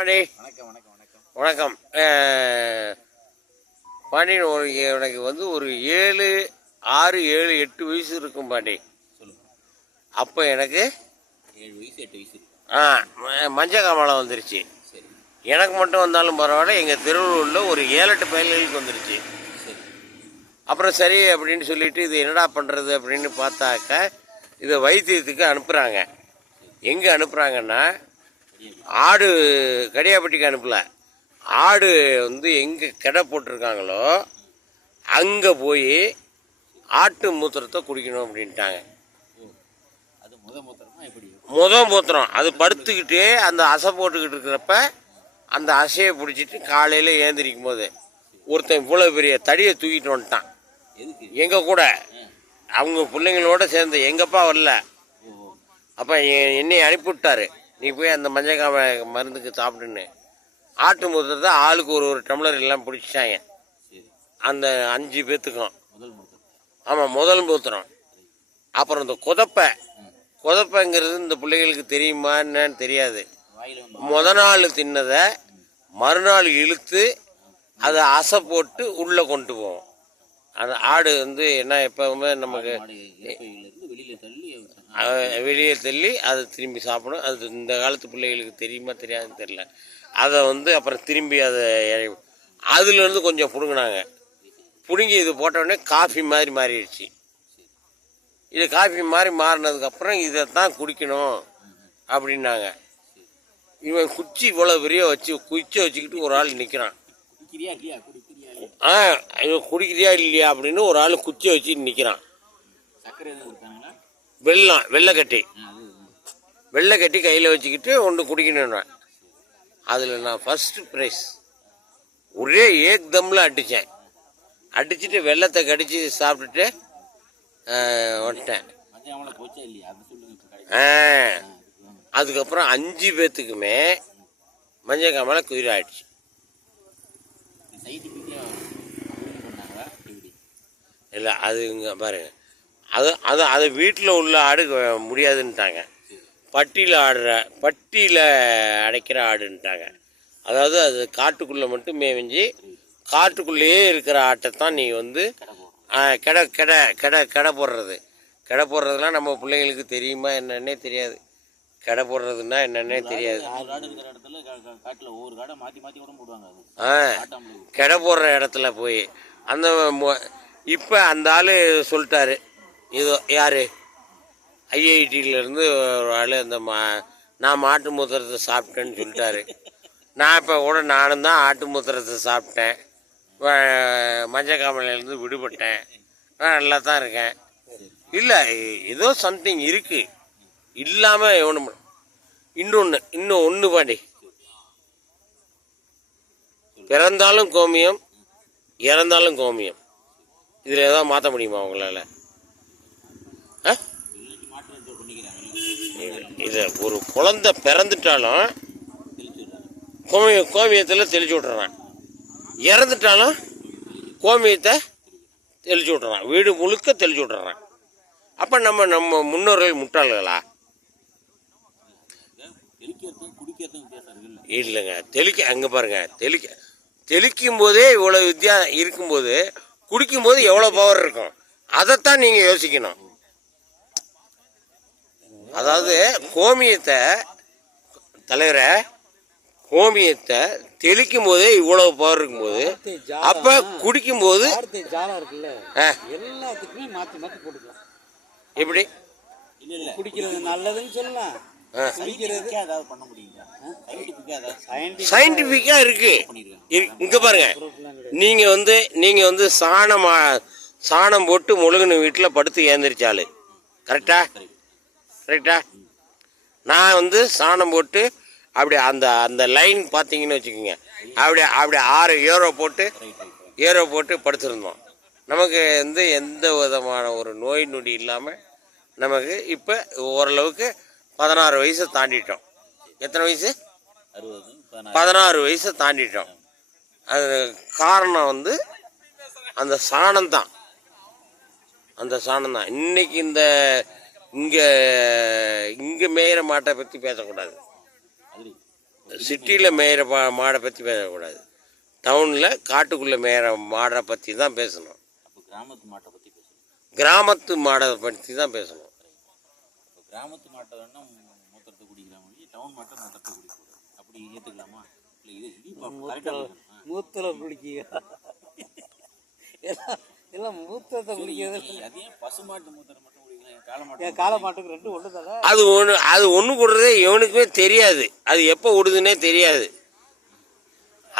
பாண்டி. வணக்கம். பாண்டி, எனக்கு வந்து ஒரு 7, 6, 7, 8 வயசு இருக்கும் பாண்டி. அப்போ எனக்கு 7 வயசு 8 வயசு. மஞ்சள் காமாலம் வந்துருச்சு. எனக்கு மட்டும் வந்தாலும் பரவாயில்ல, எங்கள் திருவள்ளூரில் ஒரு 7-8 பயல்களுக்கு வந்துருச்சு. அப்புறம் சரி அப்படின்னு சொல்லிட்டு இது என்னடா பண்ணுறது அப்படின்னு பார்த்தாக்க இதை வைத்தியத்துக்கு அனுப்புகிறாங்க. எங்கே அனுப்புகிறாங்கன்னா, ஆடு கடியாப்பட்டிக்கு அனுப்பல, ஆடு வந்து எங்கே கடை போட்டிருக்காங்களோ அங்கே போய் ஆட்டு மூத்திரத்தை குடிக்கணும் அப்படின்ட்டாங்க. முத மூத்திரம் அது படுத்துக்கிட்டே அந்த அசை போட்டுக்கிட்டு இருக்கிறப்ப அந்த அசையை பிடிச்சிட்டு காலையில் ஏந்திரிக்கும் போது ஒருத்தன் இவ்வளோ பெரிய தடியை தூக்கிட்டு வந்துட்டான் எங்கள் கூட. அவங்க பிள்ளைங்களோட சேர்ந்து எங்கப்பா வரல. அப்போ என்னை அனுப்பிவிட்டாரு, நீ போய் அந்த மஞ்சள் மருந்துக்கு சாப்பிடுன்னு. ஆட்டு மூத்திரத்தை ஆளுக்கு ஒரு டம்ளர் எல்லாம் பிடிச்சிட்டாங்க அந்த 5 பேர்த்துக்கும். ஆமாம், முதல் மூத்திரம். அப்புறம் இந்த குதப்பைங்கிறது இந்த பிள்ளைகளுக்கு தெரியுமா என்னன்னு தெரியாது. நாள் தின்னதை மறுநாள் இழுத்து அதை அசை போட்டு உள்ளே கொண்டு போவோம். அந்த ஆடு வந்து என்ன எப்பவுமே நமக்கு வெளியே தள்ளி அதை திரும்பி சாப்பிடும். அது இந்த காலத்து பிள்ளைகளுக்கு தெரியுமா தெரியாதுன்னு தெரியல. அதை வந்து அப்புறம் திரும்பி அதை அதுலேருந்து கொஞ்சம் பிடுங்கினாங்க. பிடுங்கி இது போட்டோடனே காஃபி மாதிரி மாறிடுச்சு. இது காஃபி மாதிரி மாறினதுக்கப்புறம் இதைத்தான் குடிக்கணும் அப்படின்னாங்க. இவன் குச்சி இவ்வளோ பெரிய வச்சுக்கிட்டு ஒரு ஆள் நிற்கிறான். இவன் குடிக்கிறியா இல்லையா அப்படின்னு ஒரு ஆள் குச்சி வச்சுட்டு நிற்கிறான். வெள்ளை கட்டி கையில் வச்சுக்கிட்டு ஒன்று குடிக்கணும்னா அதில் நான் ஃபஸ்ட்டு ப்ரைஸ். ஒரே ஏக்தம்ல அடிச்சுட்டு வெள்ளத்தை கடிச்சு சாப்பிட்டுட்டு வந்துட்டேன். அதுக்கப்புறம் 5 பேர்த்துக்குமே மஞ்சள் காமால குயிராயிடுச்சு. இல்லை, அது இங்கே பாருங்க, அது வீட்டில் உள்ள ஆடு முடியாதுன்ட்டாங்க. பட்டியில் அடைக்கிற ஆடுன்ட்டாங்க. அதாவது அது காட்டுக்குள்ளே மட்டும் மேய்ஞ்சி காட்டுக்குள்ளேயே இருக்கிற ஆட்டை தான் நீ வந்து கடை போடுறதுலாம் நம்ம பிள்ளைங்களுக்கு தெரியுமா என்னன்னே தெரியாது. கடை போடுறதுன்னா என்னன்னே தெரியாது. கடை போடுற இடத்துல போய் அந்த இப்போ அந்த ஆள் சொல்லிட்டாரு. இதோ யார் ஐஐடியிலேருந்து ஒரு ஆள் அந்த நான் மாட்டு மூத்திரத்தை சாப்பிட்டேன்னு சொல்லிட்டாரு. நான் இப்போ கூட நானும் தான் ஆட்டு மூத்திரத்தை சாப்பிட்டேன், மஞ்சள் காமாலையிலேருந்து விடுபட்டேன், நல்லா தான் இருக்கேன். இல்லை, ஏதோ சம்திங் இருக்குது இல்லாமல் ஒன்று. இன்னும் ஒன்று பாண்டி, பிறந்தாலும் கோமியம் இறந்தாலும் கோமியம். இதில் ஏதாவது மாற்ற முடியுமா உங்களால்? இது ஒரு குழந்தை பிறந்துட்டாலும் கோமியத்தில் தெளிச்சு விட்றான், இறந்துட்டாலும் கோமியத்தை தெளிச்சு விட்றான், வீடு முழுக்க தெளிச்சு விட்றான். அப்போ நம்ம முன்னோர்கள் முட்டாள்களா? இல்லைங்க, அங்கே பாருங்க, தெளிக்கும் போதே இவ்வளோ இருக்கும்போது குடிக்கும்போது எவ்வளோ பவர் இருக்கும், அதைத்தான் நீங்கள் யோசிக்கணும். அதாவது கோமியத்தை தெளிக்கும் போதே இவ்வளவு பவர் இருக்கும்போது அப்ப குடிக்கும் போது எப்படி குடிக்கிறது நல்லதுன்னு சொல்லலாம். சயின்டிபிக்கா இருக்கு. இங்க பாருங்க, நீங்க வந்து சாணம் போட்டு முழுகுன வீட்டுல படுத்து ஏந்திரிச்சாலு கரெக்டா? நான் வந்து சாணம் போட்டு அப்படி அந்த லைன் பார்த்தீங்கன்னு வச்சுக்கோங்க, அப்படி 6 ஏரோ போட்டு படுத்துருந்தோம். நமக்கு வந்து எந்த விதமான ஒரு நோய் நொடி இல்லாமல் நமக்கு இப்போ ஓரளவுக்கு 16 வயசை தாண்டிட்டோம். எத்தனை வயசு? 16 வயசை தாண்டிட்டோம். அது காரணம் வந்து அந்த சாணம் தான். இன்னைக்கு இங்கே மேயிற மாட்டை பற்றி பேசக்கூடாது. சிட்டியில் மேயிற மாடை பற்றி பேசக்கூடாது. டவுனில் காட்டுக்குள்ளே மேயிற மாடை பற்றி தான் பேசணும். அப்போ கிராமத்து மாட்டை பற்றி பேசணும். கிராமத்து மாடை பற்றி தான் பேசணும். இப்போ கிராமத்து மாட்டை வேணா மூத்திரத்தை குடிக்கலாம், டவுன் மாட்டை மூத்திரத்தை குடிக்கூடாது. அப்படி ஏற்றுக்கலாமா? இல்லை இது மூத்திரம் குடிக்க எல்லாம் மூத்திரத்தை குடிக்கிறது. அதே பசுமாட்டு மூத்திரம் மட்டும் குடிக்கலாம், என் காளை மாட்டுக்கு ரெண்டு ஒன்று தானே. அது ஒன்று கூடுறதே இவனுக்குமே தெரியாது. அது எப்போ விடுதுன்னே தெரியாது.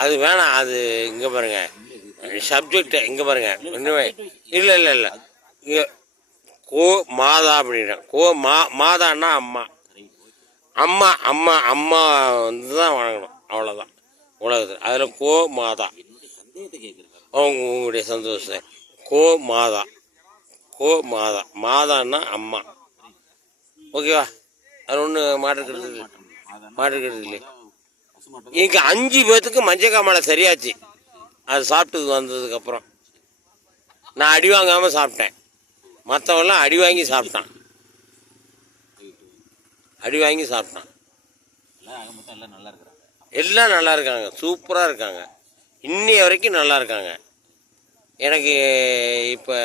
அது வேணாம். அது இங்கே பாருங்க சப்ஜெக்ட் இங்கே பாருங்க. இன்னுமே இல்லை இல்லை இல்லை இங்கே கோ மாதா அப்படின்னா மாதான்னா அம்மா. அம்மா அம்மா அம்மா வந்து தான் வணங்கணும், அவ்வளோதான் உலகத்தில். அதில் கோ மாதா. சந்தேகத்தை கேட்குறேன். உங்களுடைய சந்தோஷம். கோ மாதா, கோ மாதா, மாதான்னா அம்மா. ஓகேவா? அது ஒன்று மாற்றுக்கிறது இல்லையே. இங்கே 5 பேர்த்துக்கு மஞ்சக்காமலை சரியாச்சு. அது சாப்பிட்டது வந்ததுக்கப்புறம் நான் அடி வாங்காமல் சாப்பிட்டேன். மற்றவெல்லாம் அடி வாங்கி சாப்பிட்டான். எல்லாம் நல்லா இருக்கிறாங்க. எல்லாம் நல்லா இருக்காங்க, சூப்பராக இருக்காங்க, இன்னைய வரைக்கும் நல்லா இருக்காங்க. எனக்கு இப்போ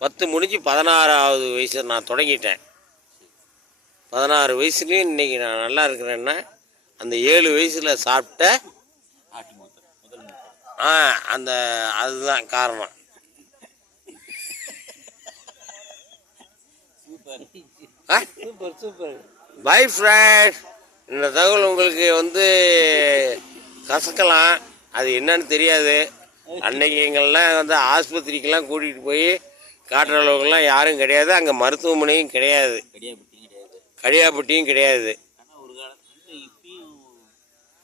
10 முடிஞ்சு 16வது வயசு நான் தொடங்கிட்டேன். 16 வயசுலேயும் இன்றைக்கி நான் நல்லா இருக்கிறேன்னா அந்த 7 வயசில் சாப்பிட்ட ஆட்டு மூத்திரம், முதல் மூத்திரம். அந்த அதுதான் காரணம். Super super. By friend. இந்த தகவல் உங்களுக்கு கசக்கலாம், அது என்னன்னு தெரியாது. அன்னைக்கு எங்கள்லாம் ஆஸ்பத்திரிக்கெல்லாம் கூட்டிகிட்டு போய் காட்டுற அளவுக்குலாம் யாரும் கிடையாது. அங்கே மருத்துவமனையும் கிடையாது, கடியாப்பட்டியும் கிடையாது. ஆனால் ஒரு காலத்துல இப்பயும்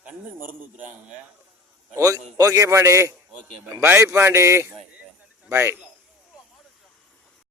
கண்ணுக்கு மருந்து ஊற்றுறாங்க. Okay Pandi. Okay bye Pandi. Bye. By.